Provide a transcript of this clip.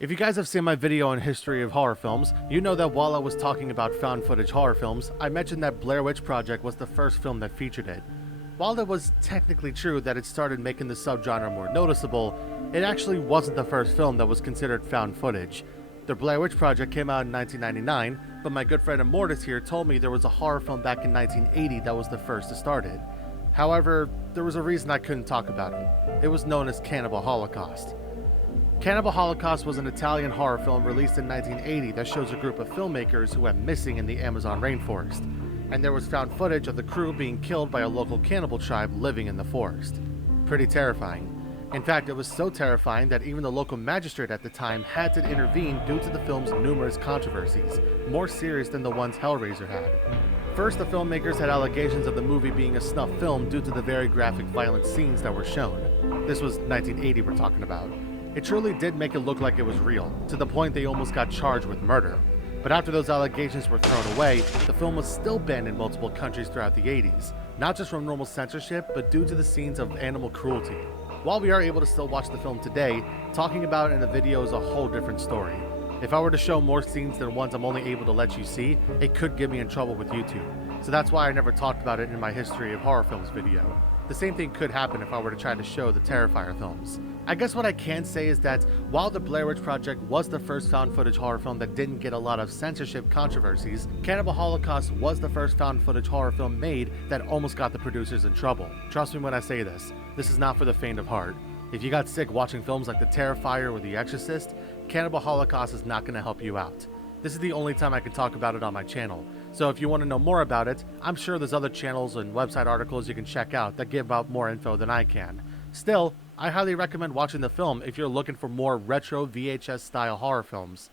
If you guys have seen my video on history of horror films, you know that while I was talking about found footage horror films, I mentioned that Blair Witch Project was the first film that featured it. While it was technically true that it started making the subgenre more noticeable, it actually wasn't the first film that was considered found footage. The Blair Witch Project came out in 1999, but my good friend Immortus here told me there was a horror film back in 1980 that was the first to start it. However, there was a reason I couldn't talk about it. It was known as Cannibal Holocaust. Cannibal Holocaust was an Italian horror film released in 1980 that shows a group of filmmakers who went missing in the Amazon rainforest, and there was found footage of the crew being killed by a local cannibal tribe living in the forest. Pretty terrifying. In fact, it was so terrifying that even the local magistrate at the time had to intervene due to the film's numerous controversies, more serious than the ones Hellraiser had. First, the filmmakers had allegations of the movie being a snuff film due to the very graphic violent scenes that were shown. This was 1980 we're talking about. It truly did make it look like it was real, to the point they almost got charged with murder. But after those allegations were thrown away, the film was still banned in multiple countries throughout the 80s, not just from normal censorship, but due to the scenes of animal cruelty. While we are able to still watch the film today, talking about it in a video is a whole different story. If I were to show more scenes than ones I'm only able to let you see, it could get me in trouble with YouTube. So that's why I never talked about it in my history of horror films video. The same thing could happen if I were to try to show the Terrifier films. I guess what I can say is that while the Blair Witch Project was the first found footage horror film that didn't get a lot of censorship controversies, Cannibal Holocaust was the first found footage horror film made that almost got the producers in trouble. Trust me when I say this is not for the faint of heart. If you got sick watching films like The Terrifier or The Exorcist, Cannibal Holocaust is not going to help you out. This is the only time I can talk about it on my channel, so if you want to know more about it, I'm sure there's other channels and website articles you can check out that give out more info than I can. Still, I highly recommend watching the film if you're looking for more retro VHS style horror films.